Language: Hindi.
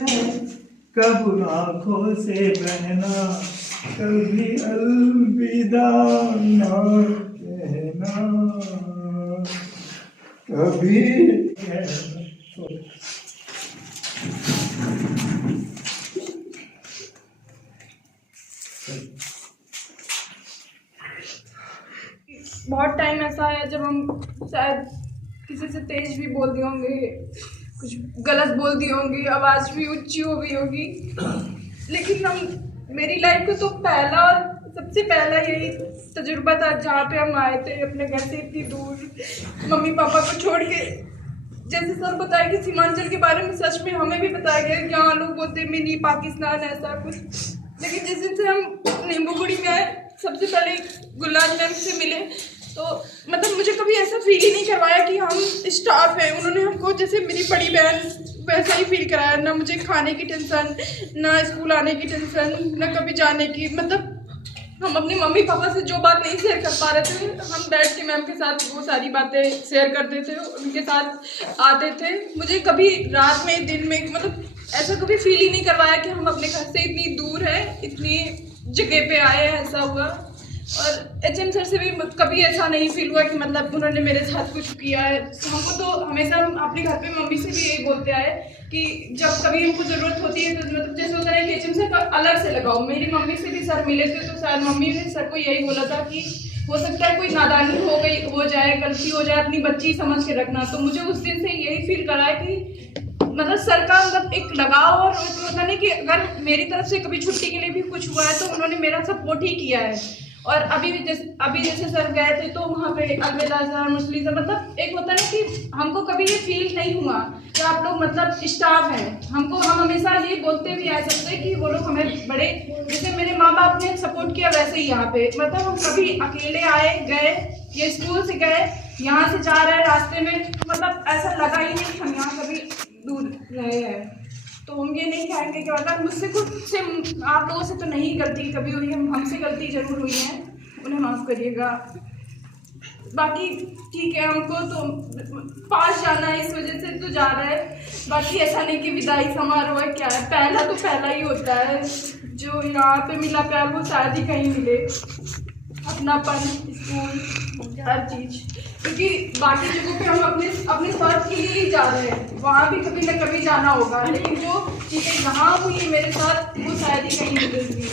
है, कब आंखों से बहना, कभी अलविदा ना कहना, कभी बहुत टाइम ऐसा आया जब हम शायद किसी से तेज भी बोल दिए होंगे, कुछ गलत बोल दिए होंगे, आवाज़ भी ऊंची हो गई होगी, लेकिन मेरी लाइफ का तो पहला और सबसे पहला यही तजुर्बा था जहाँ पे हम आए थे अपने घर से इतनी दूर, मम्मी पापा को छोड़ के। जैसे सर बताया कि सीमांचल के बारे में सच में हमें भी बताया गया कि यहाँ लोग बोलते हैं मिनी पाकिस्तान ऐसा कुछ, लेकिन जिस दिन से हम नींबूगुड़ी में आए सबसे पहले गुलनाज मैम से मिले तो मतलब मुझे कभी ऐसा फील ही नहीं करवाया कि हम स्टाफ हैं। उन्होंने हमको जैसे मेरी बड़ी बहन वैसा ही फील कराया, ना मुझे खाने की टेंशन, ना स्कूल आने की टेंशन, ना कभी जाने की। मतलब हम अपने मम्मी पापा से जो बात नहीं शेयर कर पा रहे थे हम बैठ के मैम के साथ वो सारी बातें शेयर करते थे, उनके साथ आते थे। मुझे कभी रात में दिन में मतलब ऐसा कभी फील ही नहीं करवाया कि हम अपने घर से इतनी दूर है, इतनी जगह पे आए हैं, ऐसा हुआ। और HM सर से भी कभी ऐसा नहीं फील हुआ कि मतलब उन्होंने मेरे साथ कुछ किया है। हमको तो हमेशा हम अपने घर पे मम्मी से भी यही बोलते आए कि जब कभी हमको ज़रूरत होती है तो मतलब जैसे होता है कि HM सर का अलग से लगाओ। मेरी मम्मी से भी सर मिले थे तो शायद मम्मी ने सर को यही बोला था कि हो सकता है कोई नादानी हो जाए, गलती हो जाए, अपनी बच्ची समझ के रखना। तो मुझे उस दिन से यही फील करा है कि मतलब सर का मतलब एक लगाव और होता नहीं कि अगर मेरी तरफ से कभी छुट्टी के लिए भी कुछ हुआ है तो उन्होंने मेरा सपोर्ट ही किया है। और अभी जैसे सर गए थे तो वहाँ पे अलविदा सर, मुस्लिम सर, मतलब एक होता है ना कि हमको कभी ये फील नहीं हुआ कि आप लोग मतलब स्टाफ हैं। हम हमेशा ये बोलते भी आ सकते हैं कि वो लोग हमें बड़े, जैसे मेरे माँ बाप ने सपोर्ट किया वैसे ही यहाँ पे मतलब हम कभी अकेले आए गए, ये स्कूल से गए, यहाँ से जा रहे रास्ते में, मतलब ऐसा लगा ही नहीं हम यहाँ कभी दूर रहे हैं। तो हम ये नहीं कहेंगे कि अगर मुझसे कुछ से आप लोगों से तो नहीं गलती कभी हुई, हमसे गलती जरूर हुई है, उन्हें माफ़ करिएगा। बाकी ठीक है, हमको तो पास जाना है इस वजह से तो जा रहा है। बाकी ऐसा नहीं कि विदाई समारोह है, क्या है, पहला तो पहला ही होता है। जो यहाँ पे मिला प्यार वो शायद ही कहीं मिले, अपनापन, स्कूल, हर चीज़। क्योंकि बाकी जगहों पे हम अपने स्वार्थ के लिए ही जा रहे हैं, वहाँ भी कभी न कभी जाना होगा, लेकिन जो चीज़ें यहाँ हुई मेरे साथ वो शायद ही कहीं मिलेंगी।